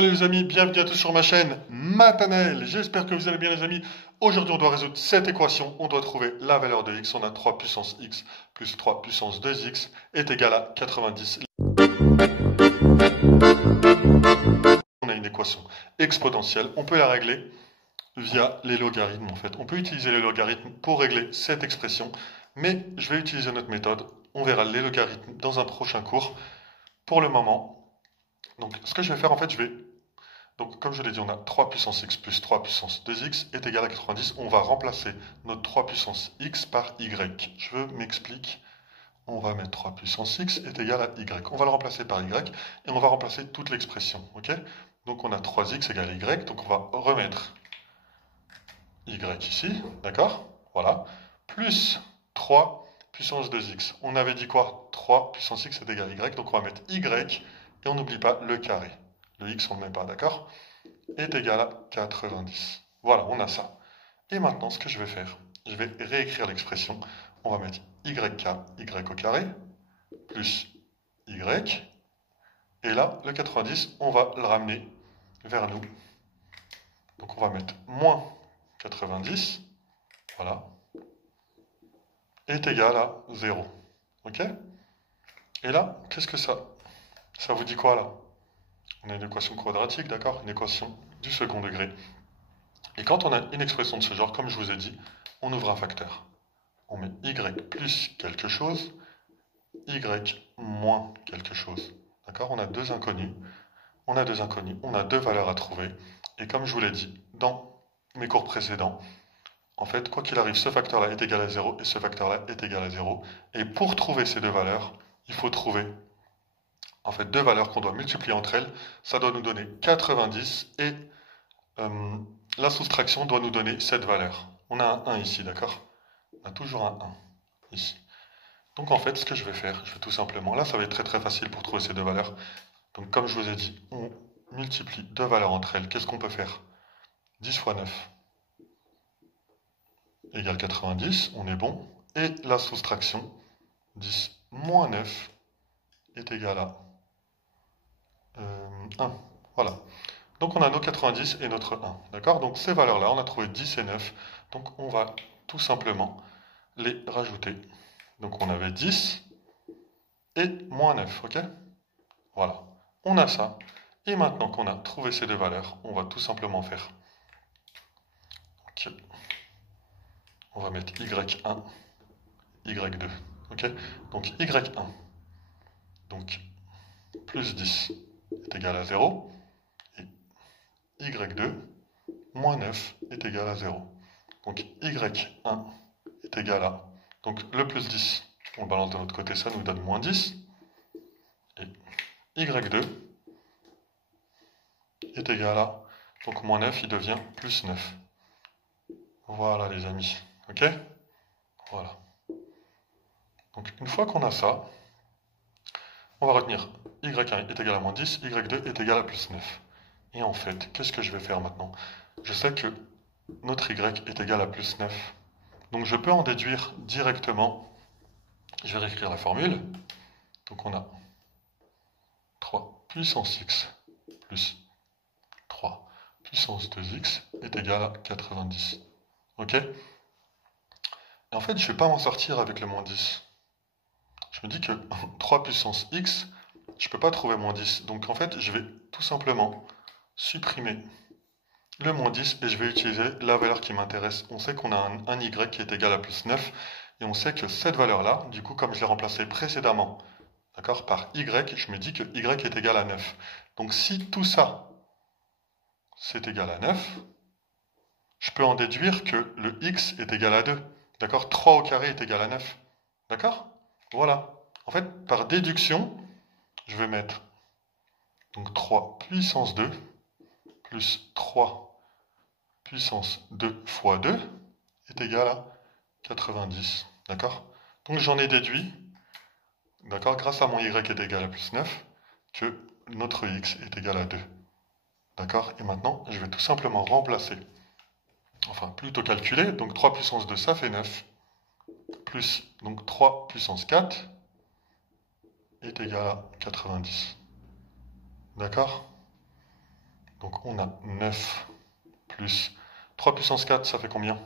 Salut les amis, bienvenue à tous sur ma chaîne Mathanel. J'espère que vous allez bien les amis. Aujourd'hui on doit résoudre cette équation. On doit trouver la valeur de x. On a 3 puissance x plus 3 puissance 2x est égal à 90. On a une équation exponentielle. On peut la régler via les logarithmes en fait. On peut utiliser les logarithmes pour régler cette expression. Mais je vais utiliser notre méthode. On verra les logarithmes dans un prochain cours. Pour le moment, donc ce que je vais faire en fait, donc, comme je l'ai dit, on a 3 puissance x plus 3 puissance 2x est égal à 90. On va remplacer notre 3 puissance x par y. Je m'explique. On va mettre 3 puissance x est égal à y. On va le remplacer par y et on va remplacer toute l'expression. Ok? Donc on a 3x égale y. Donc on va remettre y ici. D'accord? Voilà. Plus 3 puissance 2x. On avait dit quoi? 3 puissance x est égal à y. Donc on va mettre y et on n'oublie pas le carré. Le x, on ne le met pas, d'accord? Est égal à 90. Voilà, on a ça. Et maintenant, ce que je vais faire, je vais réécrire l'expression. On va mettre y au carré, plus y. Et là, le 90, on va le ramener vers nous. Donc on va mettre moins 90, voilà, est égal à 0. Ok? Et là, qu'est-ce que ça vous dit quoi là? On a une équation quadratique, d'accord? Une équation du second degré. Et quand on a une expression de ce genre, comme je vous ai dit, on ouvre un facteur. On met y plus quelque chose, y moins quelque chose. D'accord? On a deux inconnus. On a deux valeurs à trouver. Et comme je vous l'ai dit dans mes cours précédents, en fait, quoi qu'il arrive, ce facteur-là est égal à 0 et ce facteur-là est égal à 0. Et pour trouver ces deux valeurs, il faut trouver en fait deux valeurs qu'on doit multiplier entre elles. Ça doit nous donner 90 et la soustraction doit nous donner cette valeur. On a un 1 ici, d'accord? On a toujours un 1 ici. Donc en fait, ce que je vais faire, je vais tout simplement, là ça va être très très facile pour trouver ces deux valeurs. Donc comme je vous ai dit, on multiplie deux valeurs entre elles. Qu'est-ce qu'on peut faire? 10 fois 9 égale 90, on est bon. Et la soustraction, 10 moins 9 est égal à 1. Voilà. Donc on a nos 90 et notre 1. D'accord? Donc ces valeurs-là, on a trouvé 10 et 9. Donc on va tout simplement les rajouter. Donc on avait 10 et moins 9. Ok? Voilà. On a ça. Et maintenant qu'on a trouvé ces deux valeurs, on va tout simplement faire. Ok. On va mettre y1, y2. Ok? Donc y1, donc plus 10 est égal à 0. Et y2, moins 9 est égal à 0. Donc y1 est égal à... Donc le plus 10, on le balance de l'autre côté, ça nous donne moins 10. Et y2 est égal à... Donc moins 9, il devient plus 9. Voilà les amis. Ok? Voilà. Donc une fois qu'on a ça, on va retenir y1 est égal à moins 10, y2 est égal à plus 9. Et en fait, qu'est-ce que je vais faire maintenant? Je sais que notre y est égal à plus 9. Donc je peux en déduire directement. Je vais réécrire la formule. Donc on a 3 puissance x plus 3 puissance 2x est égal à 90. Ok? Et en fait, je ne vais pas m'en sortir avec le moins 10. Je me dis que 3 puissance x, je ne peux pas trouver moins 10. Donc en fait, je vais tout simplement supprimer le moins 10 et je vais utiliser la valeur qui m'intéresse. On sait qu'on a un y qui est égal à plus 9 et on sait que cette valeur-là, du coup, comme je l'ai remplacée précédemment, d'accord, par y, je me dis que y est égal à 9. Donc si tout ça, c'est égal à 9, je peux en déduire que le x est égal à 2. D'accord? 3 au carré est égal à 9. D'accord? Voilà. En fait, par déduction, je vais mettre donc 3 puissance 2 plus 3 puissance 2 fois 2 est égal à 90. D'accord? Donc j'en ai déduit, d'accord, grâce à mon y est égal à plus 9, que notre x est égal à 2. D'accord? Et maintenant, je vais tout simplement remplacer, enfin plutôt calculer, donc 3 puissance 2, ça fait 9, plus donc 3 puissance 4 est égal à 90. D'accord? Donc on a 9 plus 3 puissance 4, ça fait combien?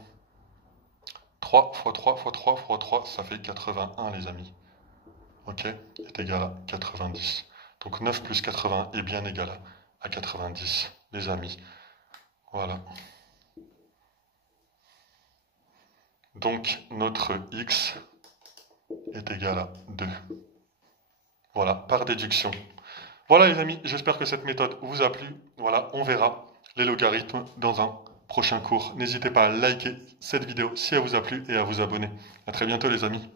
3 fois 3 fois 3 fois 3, ça fait 81 les amis. Ok, est égal à 90. Donc 9 plus 80 est bien égal à 90 les amis. Voilà. Donc notre x est égal à 2. Voilà, par déduction. Voilà les amis, j'espère que cette méthode vous a plu. Voilà, on verra les logarithmes dans un prochain cours. N'hésitez pas à liker cette vidéo si elle vous a plu et à vous abonner. À très bientôt les amis.